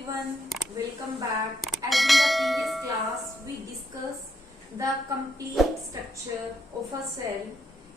everyone, welcome back. As in the previous class, we discussed the complete structure of a cell,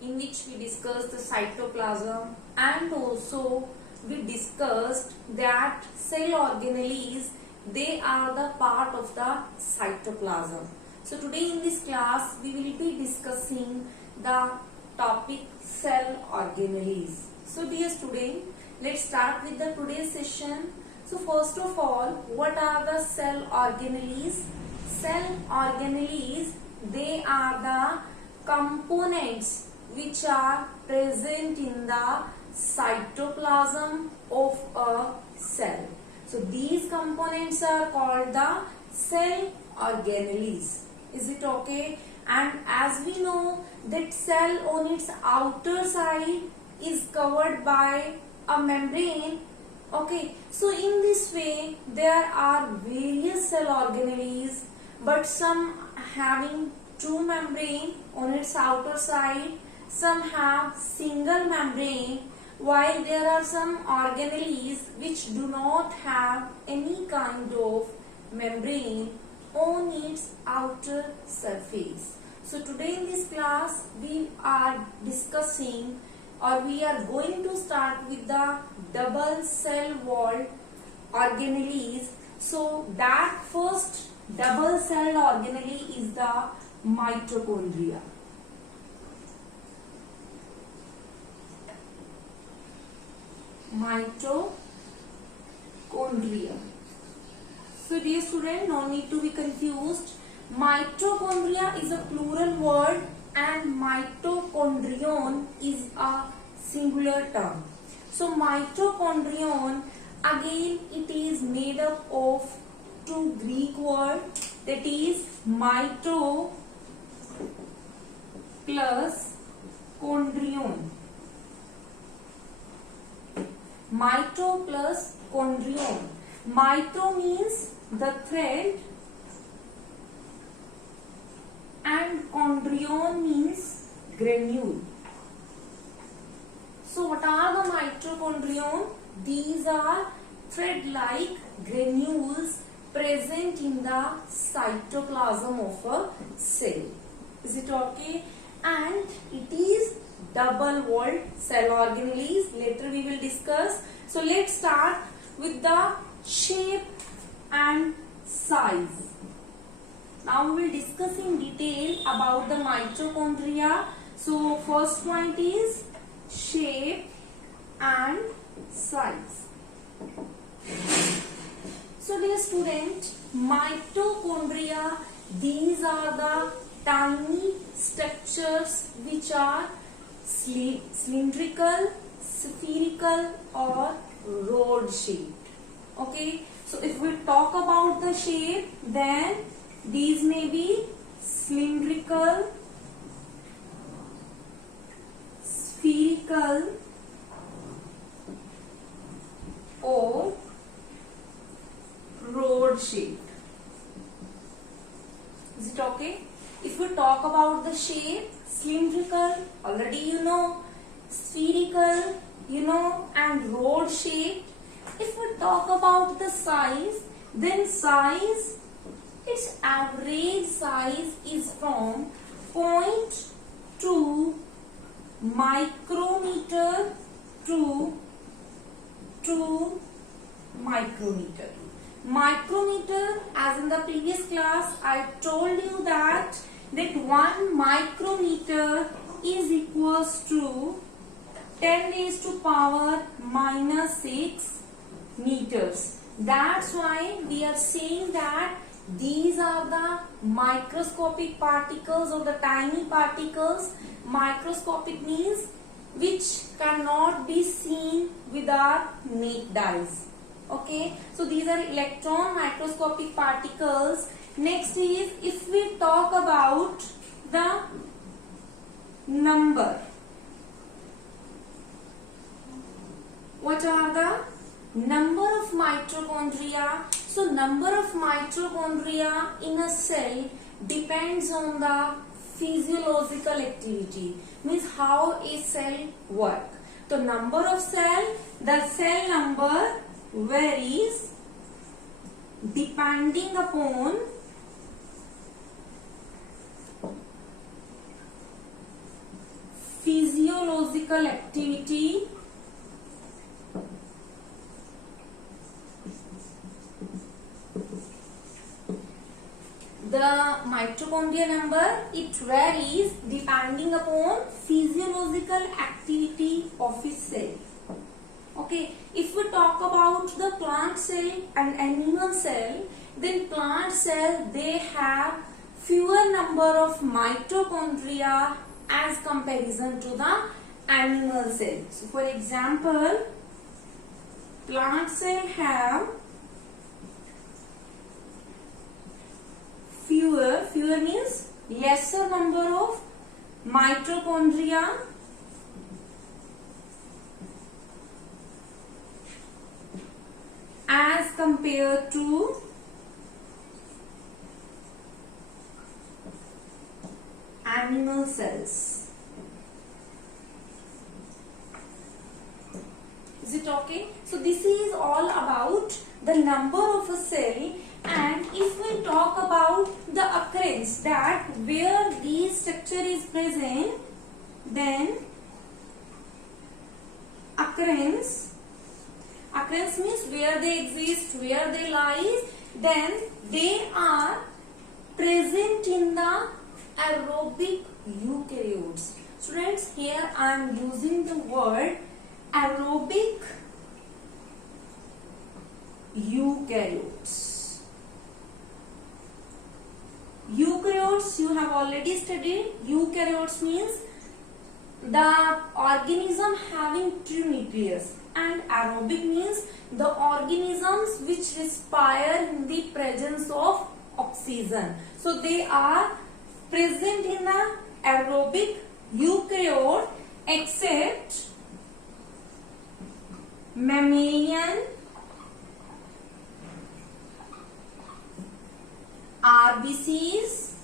in which we discussed the cytoplasm, and also we discussed that cell organelles, they are the part of the cytoplasm. So today in this class we will be discussing the topic cell organelles. So dear student, let's start with the today's session. So first of all, what are the cell organelles? Cell organelles, they are the components which are present in the cytoplasm of a cell. So these components are called the cell organelles. Is it okay? And as we know that cell on its outer side is covered by a membrane. Okay, so in this way there are various cell organelles, but some having two membrane on its outer side, some have single membrane, while there are some organelles which do not have any kind of membrane on its outer surface. So today in this class we are discussing, or we are going to start with the double cell wall organelles. So that first double cell organelle is the mitochondria. Mitochondria. So dear student, no need to be confused. Mitochondria is a plural word and mitochondrion is a singular term. So mitochondrion, again it is made up of two Greek words, that is mito plus chondrion. Mito plus chondrion. Mito means the thread and chondrion means granule. So what are the mitochondrion? These are thread-like granules present in the cytoplasm of a cell. Is it okay? And it is double-walled cell organelles. Later we will discuss. So let's start with the shape and size. Now we will discuss in detail about the mitochondria. So first point is shape and size. So dear student, mitochondria, these are the tiny structures which are cylindrical, spherical or rod shaped. Okay, so if we talk about the shape, then these may be cylindrical, spherical or rod shaped. Is it okay? If we talk about the shape, cylindrical, already you know, spherical, you know, and rod shaped. If we talk about the size, then size, its average size is from 0.2 micrometer to 2 micrometer. Micrometer, as in the previous class, I told you that 1 micrometer is equals to 10 raised to power minus 6 meters. That's why we are saying that these are the microscopic particles or the tiny particles. Microscopic means which cannot be seen with our naked eyes. Okay, so these are electron microscopic particles. Next is, if we talk about the number, what are the number of mitochondria? So number of mitochondria in a cell depends on the physiological activity, means how a cell work. The number of cell, the cell number varies depending upon physiological activity the mitochondria number, it varies depending upon physiological activity of its cell. Okay, if we talk about the plant cell and animal cell, then plant cell, they have fewer number of mitochondria as comparison to the animal cell. So for example, plant cell have fewer means lesser number of mitochondria as compared to animal cells. Is it okay? So this is all about the number of a cell, and if we talk about the occurrence, that where this structure is present, then occurrence means where they exist, where they lie, then they are present in the aerobic eukaryotes. Students, here I am using the word aerobic eukaryotes. Eukaryotes you have already studied. Eukaryotes means the organism having two nucleus, and aerobic means the organisms which respire in the presence of oxygen. So they are present in the aerobic eukaryote except mammalian RBCs,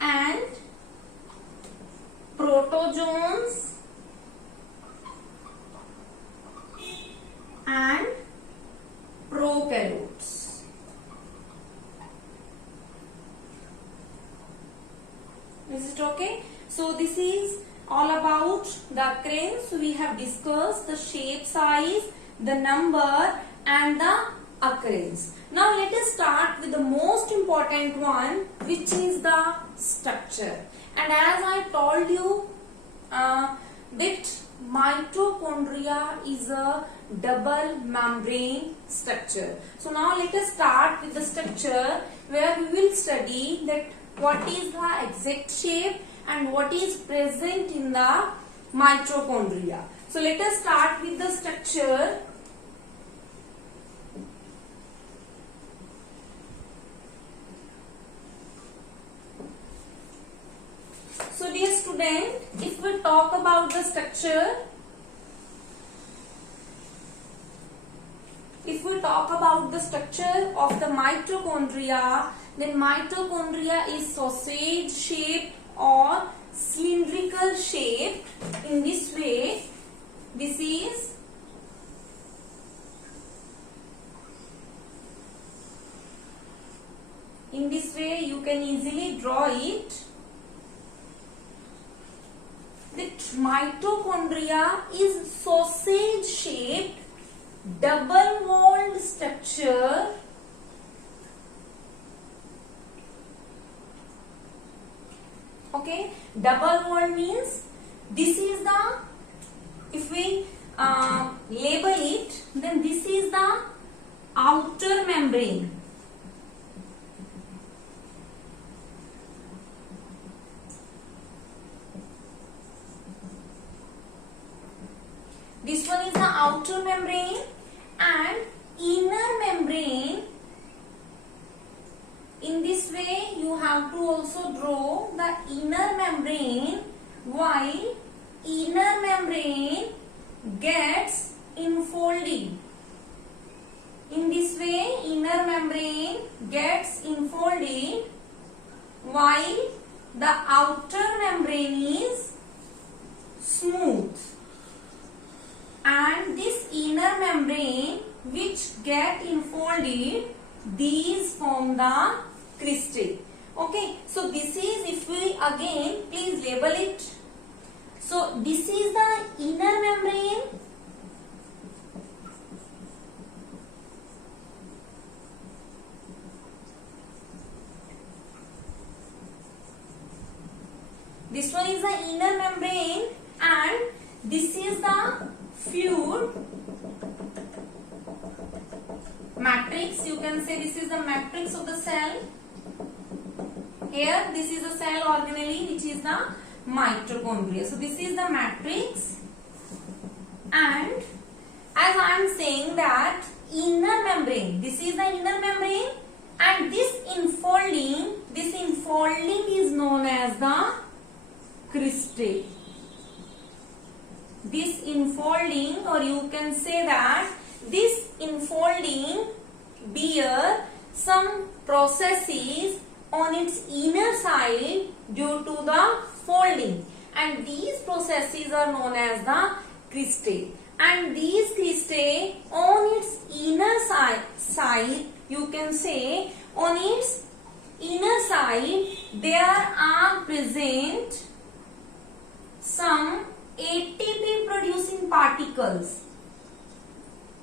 and protozoans and prokaryotes. Is it okay? So this is all about the occurrence. We have discussed the shape, size, the number and the occurrence. Now let us start with the most important one, which is the structure. And as I told you that mitochondria is a double membrane structure. So now let us start with the structure, where we will study that what is the exact shape and what is present in the mitochondria. So let us start with the structure. So dear student, if we talk about the structure, of the mitochondria, then mitochondria is sausage shaped or cylindrical shaped. In this way, this is you can easily draw it. That mitochondria is sausage shaped double walled structure Okay, double wall means this is the, if we label it, then this is the outer membrane. This one is the outer membrane, and inner membrane. In this way you have to also draw the inner membrane, while inner membrane gets enfolded. In this way inner membrane gets enfolded, while the outer membrane is smooth and and this inner membrane which get enfolded, these form the cristae. Okay, so this is, if we again please label it. So this is the inner membrane. This one is the inner membrane and this is the fluid matrix. You can say this is the matrix of the cell. Here this is the cell organelle which is the mitochondria. So this is the matrix, and as I am saying that inner membrane, this is the inner membrane, and this enfolding is known as the cristae. This enfolding, or you can say that this enfolding bear some processes on its inner side due to the folding, and these processes are known as the cristae. And these cristae on its inner side, you can say on its inner side there are present some ATP producing particles.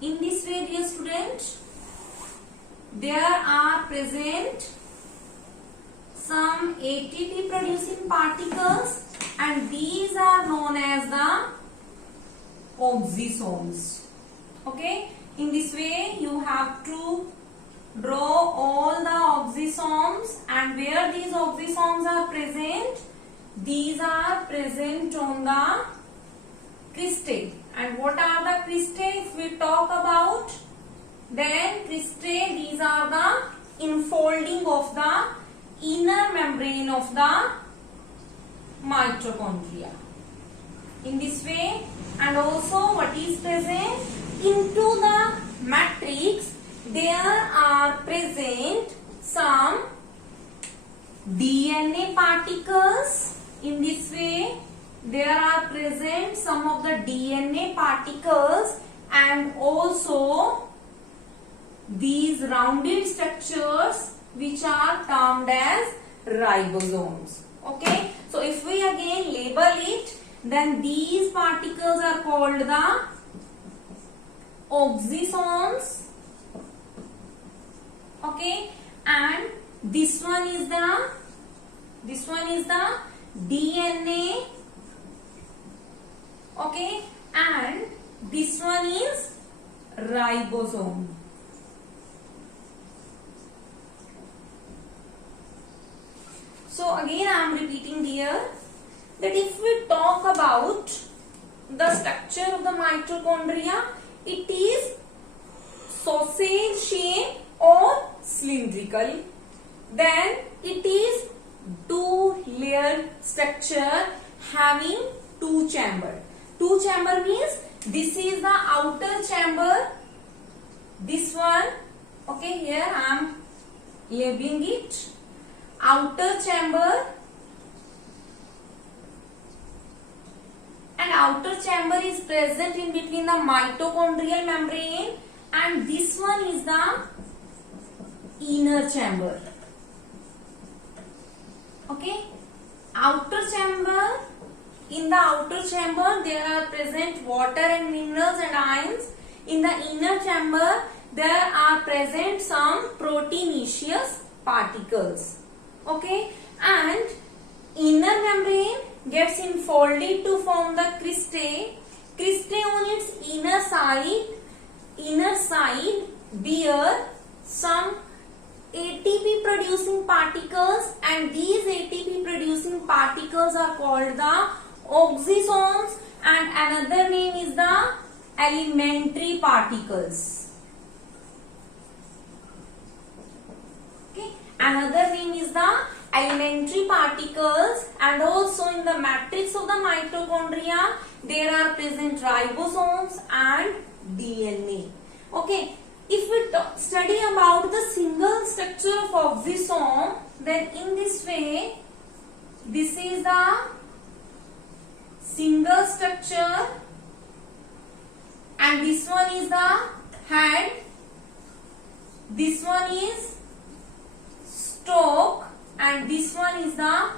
In this way, dear student, there are present some ATP producing particles, and these are known as the oxysomes. Okay, in this way you have to draw all the oxysomes, and where these oxysomes are present, these are present on the cristae. And what are the cristae if we talk about? Then cristae, these are the enfolding of the inner membrane of the mitochondria. In this way, and also what is present into the matrix, there are present some DNA particles. In this way, there are present some of the DNA particles, and also these rounded structures which are termed as ribosomes. Okay, so if we again label it, then these particles are called the oxysomes. Okay, and this one is the DNA. Okay, and this one is ribosome. So again I am repeating here that if we talk about the structure of the mitochondria, it is sausage shape or cylindrical. Then it is two-layered structure having two chamber. Two chamber means this is the outer chamber. This one, okay, here I am labeling it. Outer chamber, and outer chamber is present in between the mitochondrial membrane, and this one is the inner chamber. Okay, outer chamber, in the outer chamber there are present water and minerals and ions. In the inner chamber there are present some proteinaceous particles. Okay, and inner membrane gets enfolded to form the cristae. Cristae on its inner side bear some ATP producing particles, and these ATP producing particles are called the oxysomes, and another name is the elementary particles. Okay, another name is the elementary particles, and also in the matrix of the mitochondria there are present ribosomes and DNA. Okay, if we study about the single structure of oxysome, then in this way, this is the single structure, and this one is the head, this one is stalk, and this one is the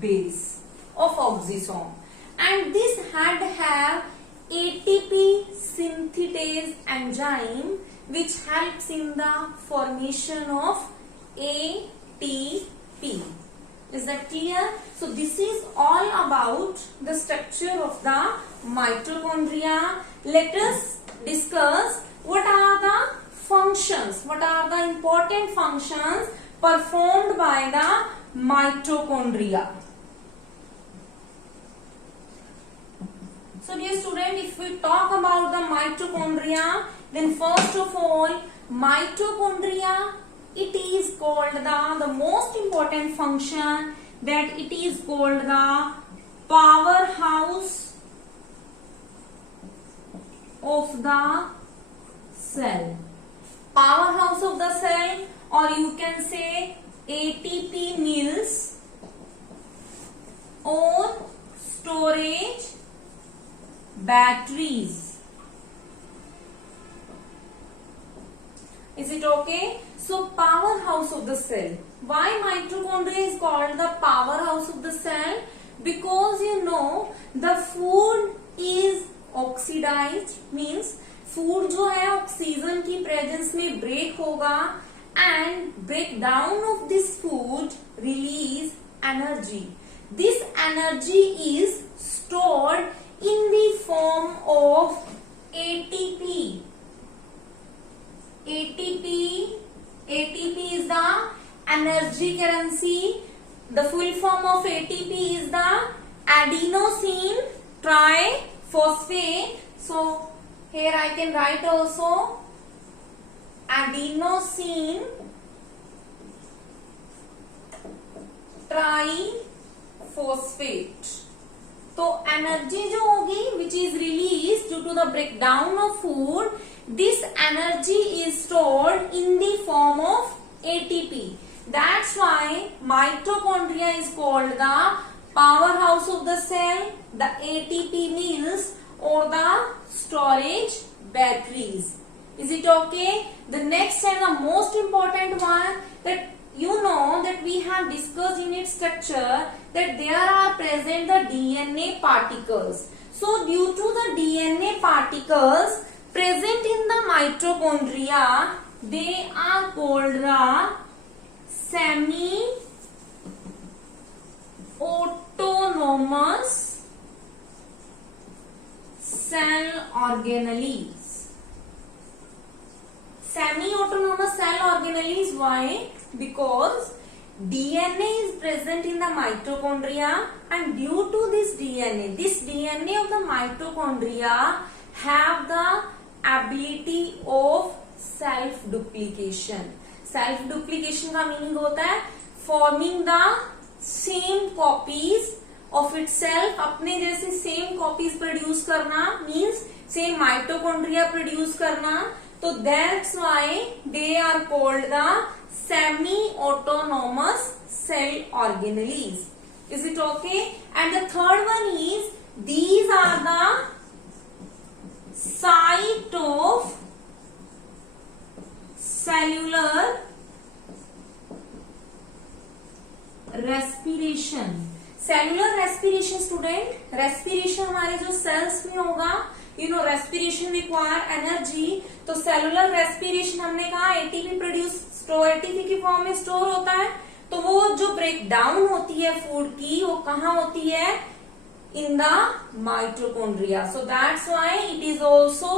base of oxysome. And this head have ATP synthetase enzyme which helps in the formation of ATP. Is that clear? So this is all about the structure of the mitochondria. Let us discuss what are the functions, what are the important functions performed by the mitochondria. So dear student, if we talk about the mitochondria, then first of all, mitochondria, it is called the most important function, that it is called the powerhouse of the cell. Powerhouse of the cell, or you can say ATP mills or storage batteries. Is it okay? So powerhouse of the cell. Why mitochondria is called the powerhouse of the cell? Because you know the food is oxidized, means food जो है oxygen की presence में break होगा, and breakdown of this food release energy. This energy is stored in the form of ATP. ATP is the energy currency. The full form of ATP is the adenosine triphosphate. So here I can write also adenosine triphosphate. तो energy जो होगी which is release due to the breakdown of food, this energy is stored in the form of ATP. That's why mitochondria is called the power house of the cell, the ATP meals और the storage batteries. Is it okay? The next and the most important one, that you know that we have discussed in its structure that there are present the DNA particles. So due to the DNA particles present in the mitochondria, they are called the semi-autonomous cell organelles. Semi-autonomous cell organelles, why? Because DNA is present in the mitochondria, and due to this DNA of the mitochondria have the ability of self duplication. Self duplication का meaning होता है forming the same copies of itself. अपने जैसे same copies produce करना means same mitochondria produce करना. So that's why they are called the semi-autonomous cell organelles. Is it okay? And the third one is, these are the site of cellular respiration. Cellular respiration student, respiration हमारे जो cells में होगा, you know respiration require energy. तो cellular respiration हमने कहा ATP produce ATP की form में store होता है. तो वो जो ब्रेक डाउन होती है फूड की, वो कहाँ होती है? In the mitochondria. So that's why it is also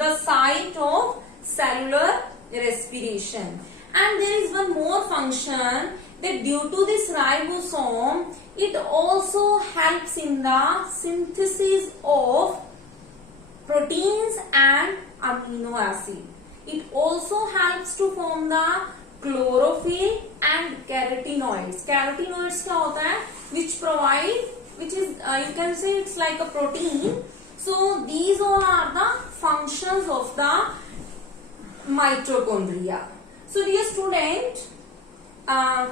the site of cellular respiration. And there is one more function, that due to this ribosome, it also helps in the synthesis of proteins and amino acid. It also helps to form the chlorophyll and carotenoids. Carotenoids क्या होता है? Which is you can say it's like a protein. So these all are the functions of the mitochondria. So dear student, I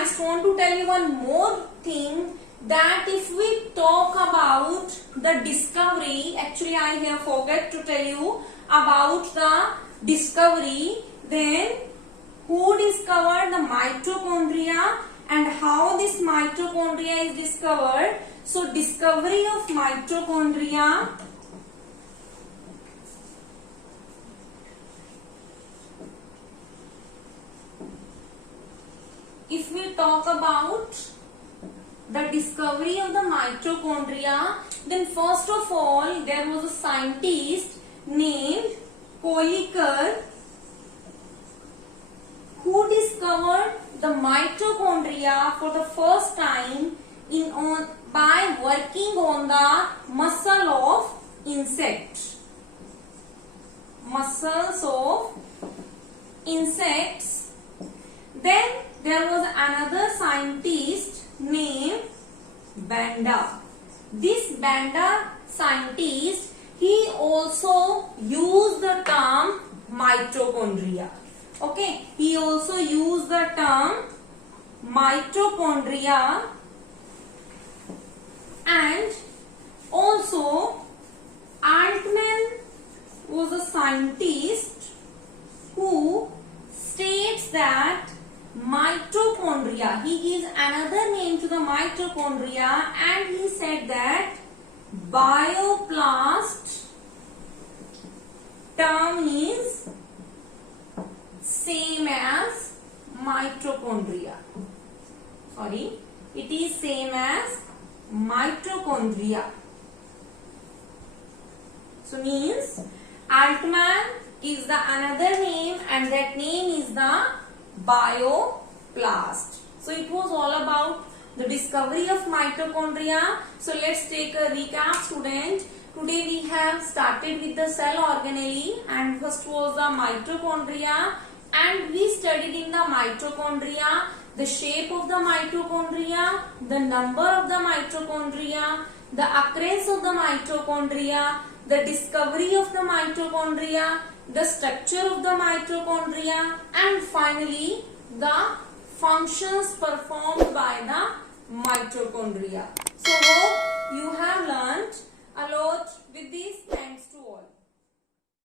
just want to tell you one more thing, that if we talk about the discovery, actually I have forgot to tell you about the discovery, then who discovered the mitochondria and how this mitochondria is discovered. So discovery of mitochondria if we talk about the discovery of the mitochondria, then first of all there was a scientist named Kolliker who discovered the mitochondria for the first time by working on the muscle of insect. Muscles of insects. Then there was another scientist named Banda. This Banda scientist, he also used the term mitochondria. Okay, he also used the term mitochondria, and also Altman was a scientist who states that mitochondria, he gives another name to the mitochondria, and he said that bioplast term is same as mitochondria. Sorry, it is same as mitochondria. So means Altman is the another name, and that name is the bioplast. So it was all about the discovery of mitochondria. So let's take a recap, student. Today we have started with the cell organelle, and first was the mitochondria, and we studied in the mitochondria the shape of the mitochondria, the number of the mitochondria, the occurrence of the mitochondria, the discovery of the mitochondria, the structure of the mitochondria, and finally the functions performed by the mitochondria. So hope you have learnt a lot with this.